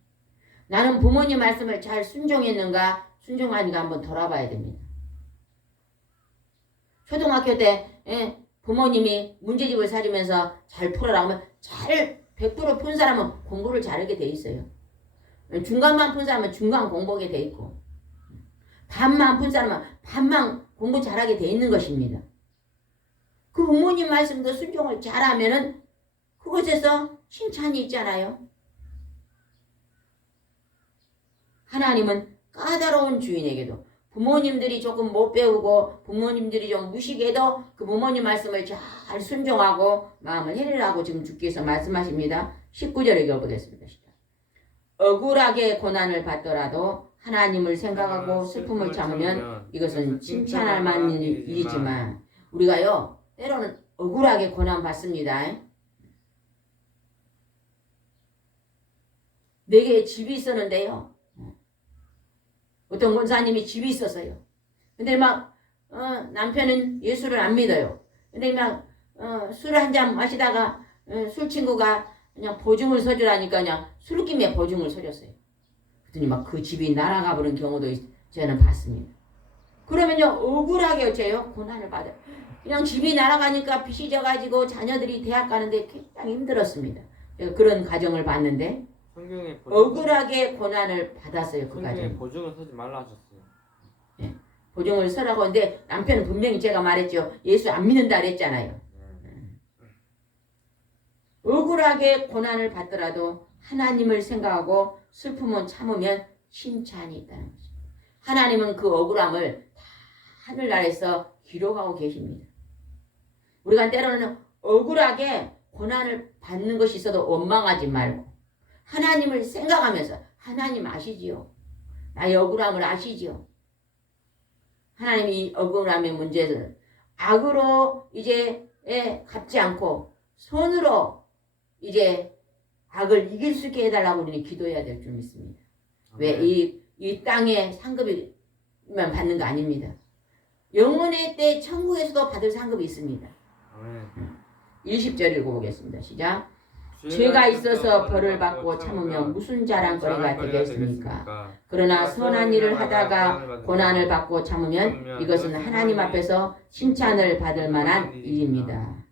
나는 부모님 말씀을 잘 순종했는가 순종하는가 한번 돌아봐야 됩니다. 초등학교 때 부모님이 문제집을 사주면서 잘 풀어라 하면 잘 100% 푼 사람은 공부를 잘하게 돼 있어요. 중간만 푼 사람은 중간 공부하게 돼 있고 반만 푼 사람은 반만 공부 잘하게 돼 있는 것입니다. 그 부모님 말씀도 순종을 잘하면은 그곳에서 칭찬이 있잖아요. 하나님은 까다로운 주인에게도 부모님들이 조금 못 배우고 부모님들이 좀 무식해도 그 부모님 말씀을 잘 순종하고 마음을 헤리라고 지금 주께서 말씀하십니다. 19절에 읽어보겠습니다. 억울하게 고난을 받더라도 하나님을 생각하고 슬픔을 참으면 이것은 칭찬할 만한 일이지만 우리가요 때로는 억울하게 고난 받습니다. 내게 집이 있었는데요. 어떤 권사님이 집이 있었어요. 근데 막 남편은 예수를 안 믿어요. 근데 막 술 한 잔 마시다가 술 친구가 그냥 보증을 서주라니까 그냥 술김에 보증을 서줬어요. 그랬더니 막 그 집이 날아가 버린 경우도 저는 봤습니다. 그러면요 억울하게 어째요? 고난을 받아요. 그냥 집이 날아가니까 빚이 져가지고 자녀들이 대학 가는데 굉장히 힘들었습니다. 제가 그런 가정을 봤는데 성경에 억울하게 고난을 받았어요. 그 성경에 가정. 보증을 서지 말라 하셨어요. 보증을 서라고 하는데 남편은 분명히 제가 말했죠. 예수 안 믿는다 그랬잖아요. 억울하게 고난을 받더라도 하나님을 생각하고 슬픔은 참으면 칭찬이 있다는 거죠. 하나님은 그 억울함을 다 하늘나라에서 기록하고 계십니다. 우리가 때로는 억울하게 고난을 받는 것이 있어도 원망하지 말고 하나님을 생각하면서 하나님 아시지요. 나의 억울함을 아시지요. 하나님이 이 억울함의 문제는 악으로 이제 갚지 않고 손으로 이제 악을 이길 수 있게 해달라고 우리는 기도해야 될 줄 믿습니다. 왜 이 땅의 상급이만 받는 거 아닙니다. 영혼의 때 천국에서도 받을 상급이 있습니다. 20절 읽어보겠습니다. 시작. 죄가 있어서 벌을 받고 참으면 무슨 자랑거리가 되겠습니까? 그러나 선한 일을 하다가 고난을 받고 참으면 이것은 하나님 앞에서 칭찬을 받을 만한 일입니다.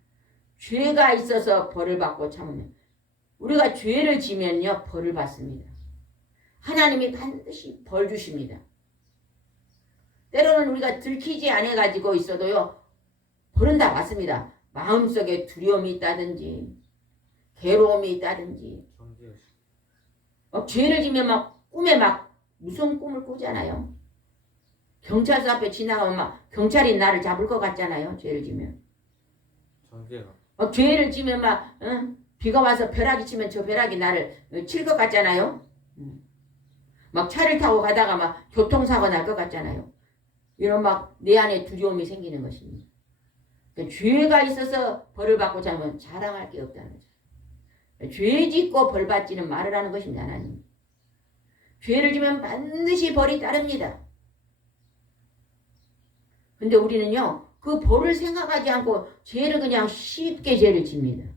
죄가 있어서 벌을 받고 참으면 우리가 죄를 지면요 벌을 받습니다. 하나님이 반드시 벌 주십니다. 때로는 우리가 들키지 않아 가지고 있어도요 벌은 다 받습니다. 마음속에 두려움이 있다든지 괴로움이 있다든지 죄를 지면 막 꿈에 막 무서운 꿈을 꾸잖아요. 경찰서 앞에 지나가면 막 경찰이 나를 잡을 것 같잖아요. 죄를 지면 죄를 지면 막 비가 와서 벼락이 치면 저 벼락이 나를 칠 것 같잖아요. 막 차를 타고 가다가 막 교통사고 날 것 같잖아요. 이런 막 내 안에 두려움이 생기는 것입니다. 그러니까 죄가 있어서 벌을 받고 자면 자랑할 게 없다는 거죠. 죄 짓고 벌 받지는 말으라는 것입니다. 하나님. 죄를 지면 반드시 벌이 따릅니다. 근데 우리는요 그 벌을 생각하지 않고 죄를 그냥 쉽게 죄를 집니다.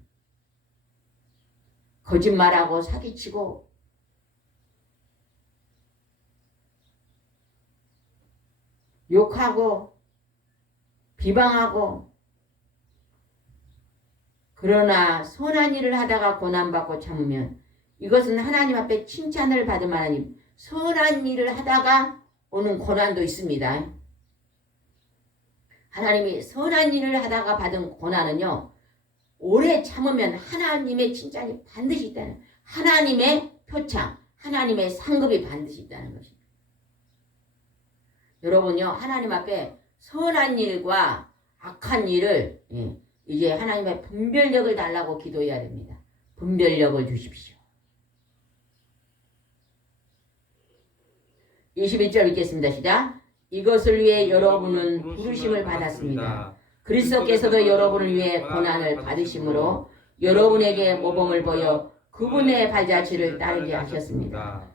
거짓말하고 사기치고 욕하고 비방하고 그러나 선한 일을 하다가 고난받고 참으면 이것은 하나님 앞에 칭찬을 받을 만한 일. 선한 일을 하다가 오는 고난도 있습니다. 하나님이 선한 일을 하다가 받은 고난은요. 오래 참으면 하나님의 칭찬이 반드시 있다는 하나님의 표창, 하나님의 상급이 반드시 있다는 것입니다. 여러분요. 하나님 앞에 선한 일과 악한 일을 이제 하나님의 분별력을 달라고 기도해야 됩니다. 분별력을 주십시오. 21절 읽겠습니다. 시작. 이것을 위해 여러분은 부르심을 받았습니다. 그리스도께서도 여러분을 위해 고난을 받으심으로 여러분에게 모범을 보여 그분의 발자취를 따르게 하셨습니다.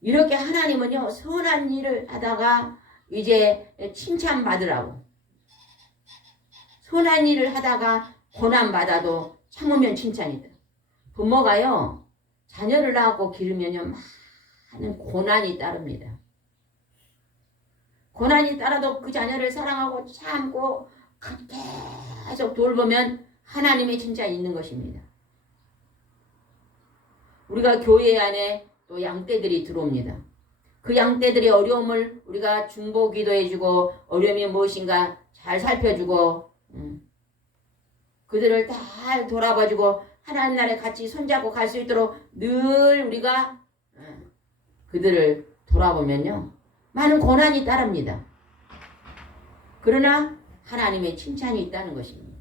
이렇게 하나님은요 선한 일을 하다가 이제 칭찬받으라고 선한 일을 하다가 고난받아도 참으면 칭찬이다. 부모가요 자녀를 낳고 기르면요 많은 고난이 따릅니다. 고난이 따라도 그 자녀를 사랑하고 참고 계속 돌보면 하나님의 칭찬이 있는 것입니다. 우리가 교회 안에 또 양떼들이 들어옵니다. 그 양떼들의 어려움을 우리가 중보 기도해주고 어려움이 무엇인가 잘 살펴주고 그들을 잘 돌아봐주고 하나님 나라에 같이 손잡고 갈 수 있도록 늘 우리가 그들을 돌아보면요 많은 고난이 따릅니다. 그러나 하나님의 칭찬이 있다는 것입니다.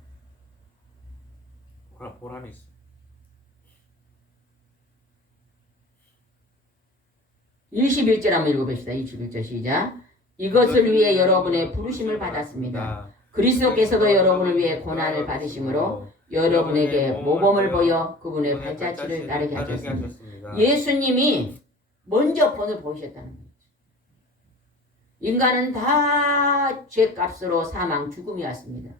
보람이 있어. 21절 한번 읽어봅시다. 21절 시작. 이것을 위해 여러분의 부르심을 받았습니다. 그리스도께서도 여러분을 위해 고난을 받으심으로 여러분에게 모범을 보여 그분의 발자취를 따르게 하셨습니다. 예수님이 먼저 본을 보이셨다는 거예요. 인간은 다 죄값으로 사망, 죽음이 왔습니다.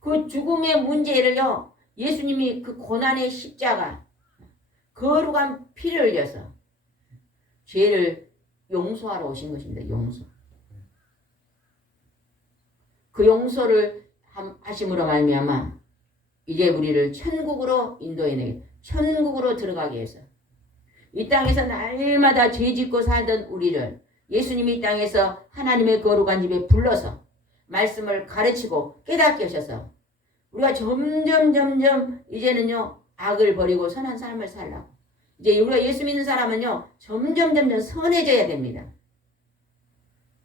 그 죽음의 문제를요, 예수님이 그 고난의 십자가, 거룩한 피를 흘려서 죄를 용서하러 오신 것입니다. 용서. 그 용서를 하심으로 말미암아 이제 우리를 천국으로 인도해내게, 천국으로 들어가게 해서 이 땅에서 날마다 죄짓고 살던 우리를 예수님이 이 땅에서 하나님의 거룩한 집에 불러서 말씀을 가르치고 깨닫게 하셔서 우리가 점점 이제는요 악을 버리고 선한 삶을 살라고, 이제 우리가 예수 믿는 사람은요 점점 선해져야 됩니다.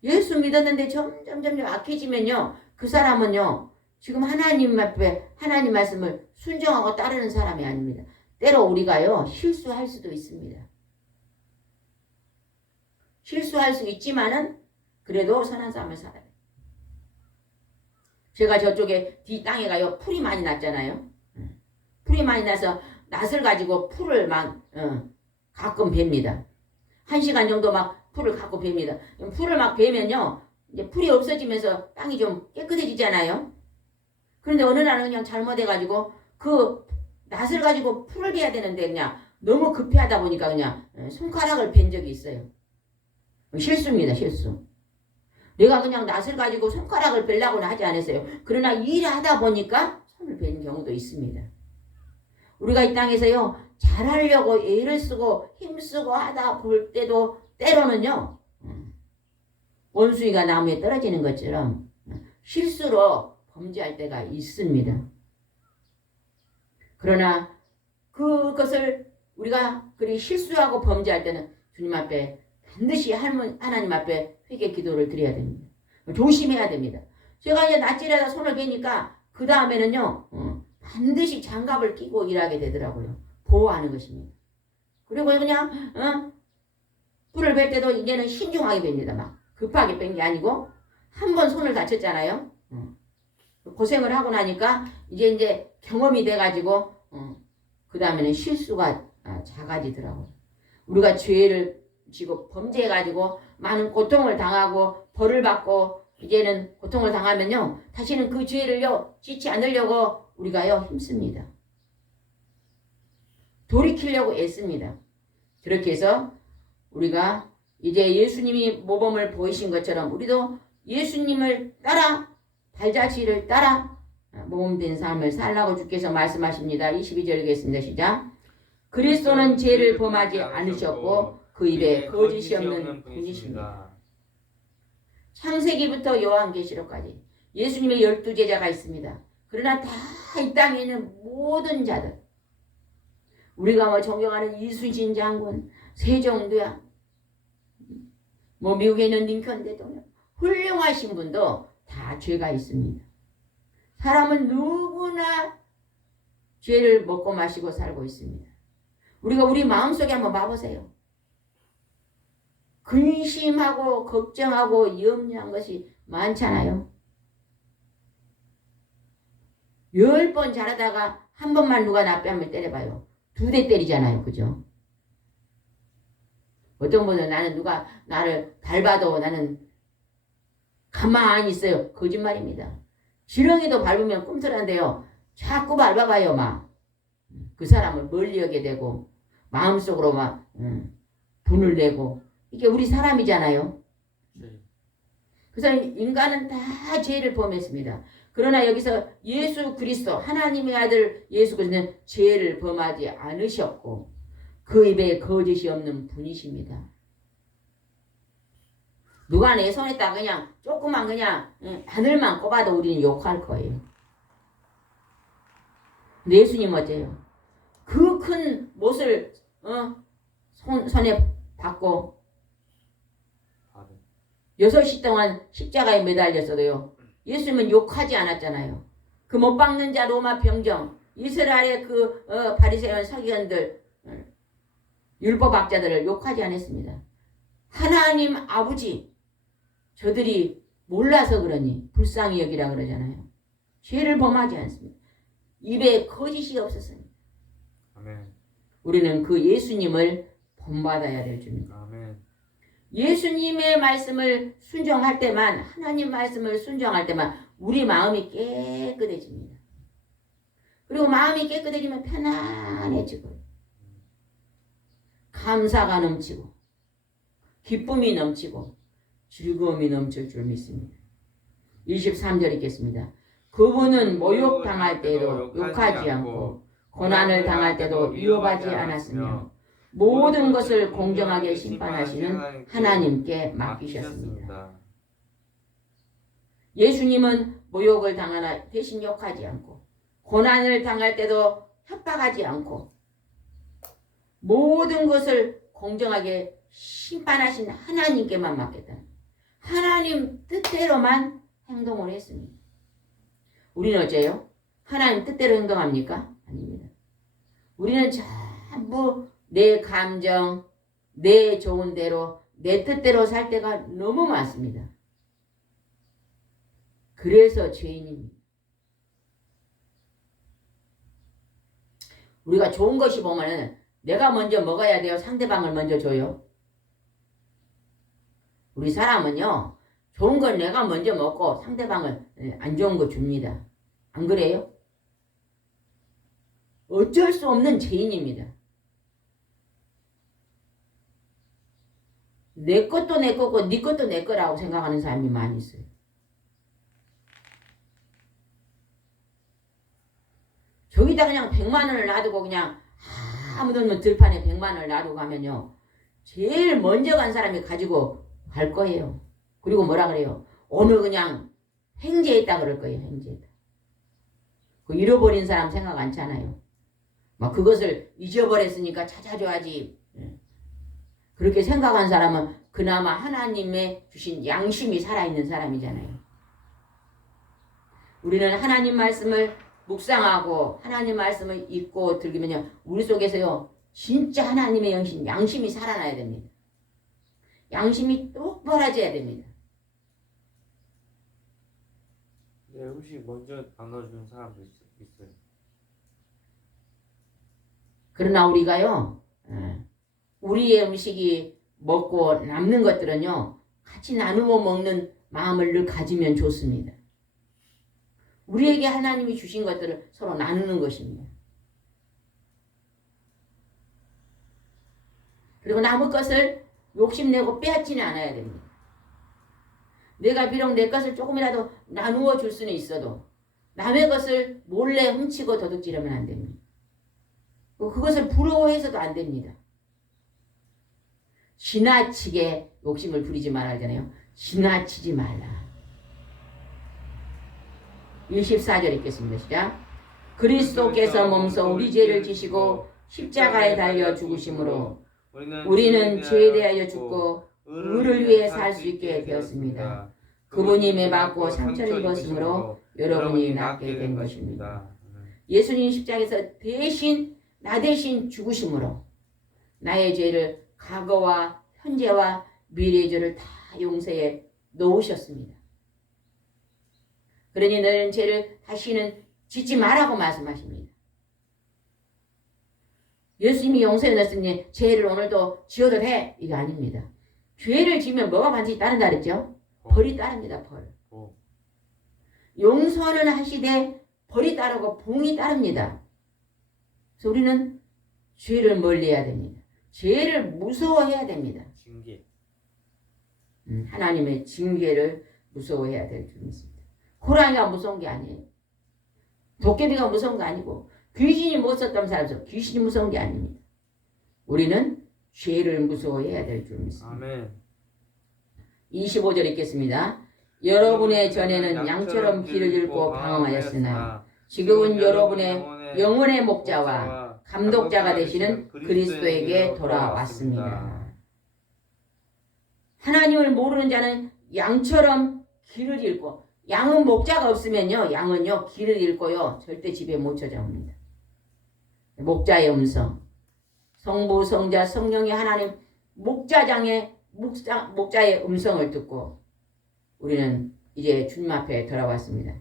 예수 믿었는데 점점 악해지면요 그 사람은요 지금 하나님 앞에 하나님 말씀을 순종하고 따르는 사람이 아닙니다. 때로 우리가요 실수할 수도 있습니다. 실수할 수 있지만은 그래도 선한 삶을 살아요. 제가 저쪽에 뒷 땅에 가요 풀이 많이 났잖아요. 풀이 많이 나서 낫을 가지고 풀을 막 가끔 베입니다. 1시간 정도 막 풀을 갖고 베입니다. 풀을 막 베면요 이제 풀이 없어지면서 땅이 좀 깨끗해지잖아요. 그런데 어느 날은 그냥 잘못해가지고 그 낫을 가지고 풀을 베야 되는데 그냥 너무 급해하다 보니까 그냥 손가락을 벤 적이 있어요. 실수입니다. 실수. 내가 그냥 낫을 가지고 손가락을 벨라고는 하지 않았어요. 그러나 일을 하다 보니까 손을 베는 경우도 있습니다. 우리가 이 땅에서요 잘하려고 애를 쓰고 힘쓰고 하다 볼 때도 때로는요 원숭이가 나무에 떨어지는 것처럼 실수로 범죄할 때가 있습니다. 그러나 그것을 우리가 그리 실수하고 범죄할 때는 주님 앞에 반드시 하나님 앞에 회개 기도를 드려야 됩니다. 조심해야 됩니다. 제가 이제 낯질에다 손을 베니까 그 다음에는요 반드시 장갑을 끼고 일하게 되더라고요. 보호하는 것입니다. 그리고 그냥 불을 뺄 때도 이제는 신중하게 뺍니다. 막 급하게 뺀 게 아니고 한 번 손을 다쳤잖아요. 고생을 하고 나니까 이제 경험이 돼가지고 그 다음에는 실수가 작아지더라고요. 우리가 죄를 지고 범죄해가지고 많은 고통을 당하고 벌을 받고 이제는 고통을 당하면요 다시는 그 죄를요 짓지 않으려고 우리가요 힘씁니다. 돌이키려고 애씁니다. 그렇게 해서 우리가 이제 예수님이 모범을 보이신 것처럼 우리도 예수님을 따라 발자취를 따라 모범된 삶을 살라고 주께서 말씀하십니다. 22절 읽겠습니다. 시작. 그리스도는 죄를 범하지 않으셨고 그 입에 거짓이 없는 분이십니다. 창세기부터 요한계시록까지 예수님의 12제자가 있습니다. 그러나 다 이 땅에 있는 모든 자들, 우리가 뭐 존경하는 이순신 장군, 세종대왕, 뭐 미국에 있는 링컨 대통령, 훌륭하신 분도 다 죄가 있습니다. 사람은 누구나 죄를 먹고 마시고 살고 있습니다. 우리가 우리 마음속에 한번 봐보세요. 근심하고 걱정하고 염려한 것이 많잖아요. 10번 잘하다가 한 번만 누가 나 뺨을 때려봐요. 2대 때리잖아요. 그죠? 어떤 분은 나는 누가 나를 밟아도 나는 가만히 있어요. 거짓말입니다. 지렁이도 밟으면 꿈틀한데요. 자꾸 밟아봐요. 막. 그 사람을 멀리 하게 되고 마음속으로 막 분을 내고 이게 우리 사람이잖아요. 그래서 인간은 다 죄를 범했습니다. 그러나 여기서 예수 그리스도 하나님의 아들 예수 그리스도는 죄를 범하지 않으셨고 그 입에 거짓이 없는 분이십니다. 누가 내 손에다 그냥 조그만 그냥 바늘만 꼽아도 우리는 욕할 거예요. 근데 예수님 어째요? 그 큰 못을 손에 받고 6시 동안 십자가에 매달렸어도요. 예수님은 욕하지 않았잖아요. 그 못 박는 자 로마 병정, 이스라엘의 그 바리새인 서기관들, 율법학자들을 욕하지 않았습니다. 하나님 아버지, 저들이 몰라서 그러니 불쌍히 여기라 그러잖아요. 죄를 범하지 않습니다. 입에 거짓이 없었습니다. 아멘. 우리는 그 예수님을 본받아야 될 줄입니다. 아멘. 예수님의 말씀을 순종할 때만, 하나님 말씀을 순종할 때만 우리 마음이 깨끗해집니다. 그리고 마음이 깨끗해지면 편안해지고 감사가 넘치고 기쁨이 넘치고 즐거움이 넘칠 줄 믿습니다. 23절 읽겠습니다. 그분은 모욕당할 때도 욕하지 않고 고난을 당할 때도 위협하지 않았으며 모든 것을 공정하게 심판하시는 하나님께 맡기셨습니다. 예수님은 모욕을 당하나 대신 욕하지 않고 고난을 당할 때도 협박하지 않고 모든 것을 공정하게 심판하신 하나님께만 맡겼다. 하나님 뜻대로만 행동을 했습니다. 우리는 어째요? 하나님 뜻대로 행동합니까? 아닙니다. 우리는 전부 내 감정, 내 좋은 대로, 내 뜻대로 살 때가 너무 많습니다. 그래서 죄인입니다. 우리가 좋은 것이 보면은 내가 먼저 먹어야 돼요? 상대방을 먼저 줘요? 우리 사람은요, 좋은 건 내가 먼저 먹고 상대방을 안 좋은 거 줍니다. 안 그래요? 어쩔 수 없는 죄인입니다. 내 것도 내 거고 네 것도 내 거라고 생각하는 사람이 많이 있어요. 저기다 그냥 100만 원을 놔두고 그냥 아무도 없는 들판에 100만 원을 놔두고 가면요, 제일 먼저 간 사람이 가지고 갈 거예요. 그리고 뭐라 그래요? 오늘 그냥 횡재했다 그럴 거예요. 횡재했다. 그 잃어버린 사람 생각 않잖아요. 막 그것을 잊어버렸으니까 찾아줘야지. 그렇게 생각한 사람은 그나마 하나님의 주신 양심이 살아있는 사람이잖아요. 우리는 하나님 말씀을 묵상하고 하나님 말씀을 읽고 들으면요, 우리 속에서요 진짜 하나님의 양심이 살아나야 됩니다. 양심이 똑바라져야 됩니다. 내 음식 먼저 나눠주는 사람도 있어요. 그러나 우리가요, 우리의 음식이 먹고 남는 것들은요 같이 나누어 먹는 마음을 늘 가지면 좋습니다. 우리에게 하나님이 주신 것들을 서로 나누는 것입니다. 그리고 남은 것을 욕심내고 빼앗지는 않아야 됩니다. 내가 비록 내 것을 조금이라도 나누어 줄 수는 있어도 남의 것을 몰래 훔치고 도둑질하면 안 됩니다. 그것을 부러워해서도 안 됩니다. 지나치게 욕심을 부리지 말아야 하잖아요. 지나치지 말라. 24절 읽겠습니다. 시작. 그리스도께서 몸소 우리 죄를 지시고 십자가에 달려 죽으심으로 우리는 죄에 대하여 죽고 의를 위해 살 수 있게 되었습니다. 그분이 매맞고 상처를 입었으므로 여러분이 낫게 된 것입니다. 예수님 십자가에서 나 대신 죽으심으로 나의 죄를, 과거와 현재와 미래의 죄를 다 용서해 놓으셨습니다. 그러니 너는 죄를 다시는 짓지 말라고 말씀하십니다. 예수님이 용서해 놨으니 죄를 오늘도 지어도 돼, 이게 아닙니다. 죄를 지으면 뭐가 반드시 따른다 그랬죠? 벌이 따릅니다. 벌. 용서는 하시되 벌이 따르고 봉이 따릅니다. 그래서 우리는 죄를 멀리해야 됩니다. 죄를 무서워해야 됩니다. 징계. 하나님의 징계를 무서워해야 될 줄 믿습니다. 호랑이가 무서운 게 아니에요. 도깨비가 무서운 거 아니고 귀신이 무섭다는 사람도 귀신이 무서운 게 아닙니다. 우리는 죄를 무서워해야 될 줄 믿습니다. 아멘. 25절 읽겠습니다. 여러분의 전에는 양처럼 길을 잃고 방황하였으나 지금은 여러분의 영혼의 목자와 감독자가 되시는 그리스도에게 돌아왔습니다. 하나님을 모르는 자는 양처럼 길을 잃고, 양은 목자가 없으면요, 양은요 길을 잃고요 절대 집에 못 찾아옵니다. 목자의 음성, 성부, 성자, 성령의 하나님 목자장의 목자의 음성을 듣고 우리는 이제 주님 앞에 돌아왔습니다.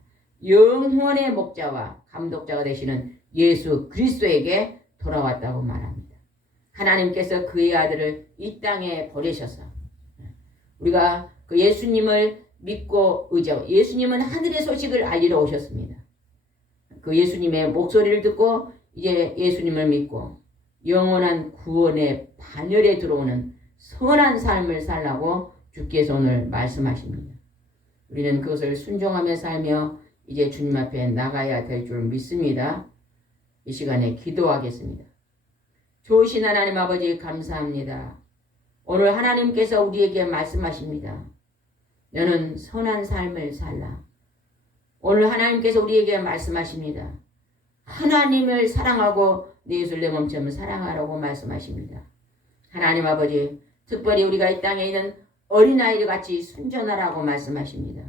영혼의 목자와 감독자가 되시는 예수 그리스도에게 돌아왔다고 말합니다. 하나님께서 그의 아들을 이 땅에 보내셔서 우리가 그 예수님을 믿고 의지하고, 예수님은 하늘의 소식을 알리러 오셨습니다. 그 예수님의 목소리를 듣고 이제 예수님을 믿고 영원한 구원의 반열에 들어오는 선한 삶을 살라고 주께서 오늘 말씀하십니다. 우리는 그것을 순종하며 살며 이제 주님 앞에 나가야 될 줄 믿습니다. 이 시간에 기도하겠습니다. 좋으신 하나님 아버지 감사합니다. 오늘 하나님께서 우리에게 말씀하십니다. 너는 선한 삶을 살라. 오늘 하나님께서 우리에게 말씀하십니다. 하나님을 사랑하고 내 이웃을 내 몸처럼 사랑하라고 말씀하십니다. 하나님 아버지, 특별히 우리가 이 땅에 있는 어린아이들 같이 순전하라고 말씀하십니다.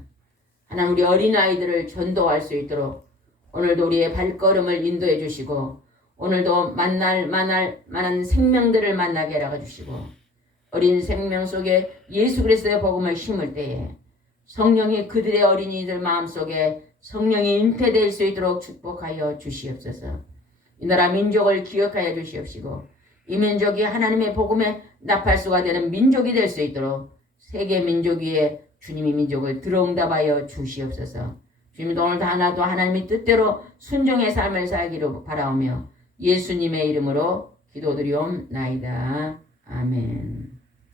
하나님, 우리 어린아이들을 전도할 수 있도록 오늘도 우리의 발걸음을 인도해 주시고 오늘도 만난 생명들을 만나게 하라 주시고 어린 생명 속에 예수 그리스도의 복음을 심을 때에 성령이 그들의 어린이들 마음속에 성령이 임패될 수 있도록 축복하여 주시옵소서. 이 나라 민족을 기억하여 주시옵시고 이 민족이 하나님의 복음의 나팔수가 되는 민족이 될 수 있도록 세계 민족 위에 주님의 민족을 들어응답하여 주시옵소서. 주님도 오늘도 하나도 하나님의 뜻대로 순종의 삶을 살기로 바라오며 예수님의 이름으로 기도드리옵나이다. 아멘.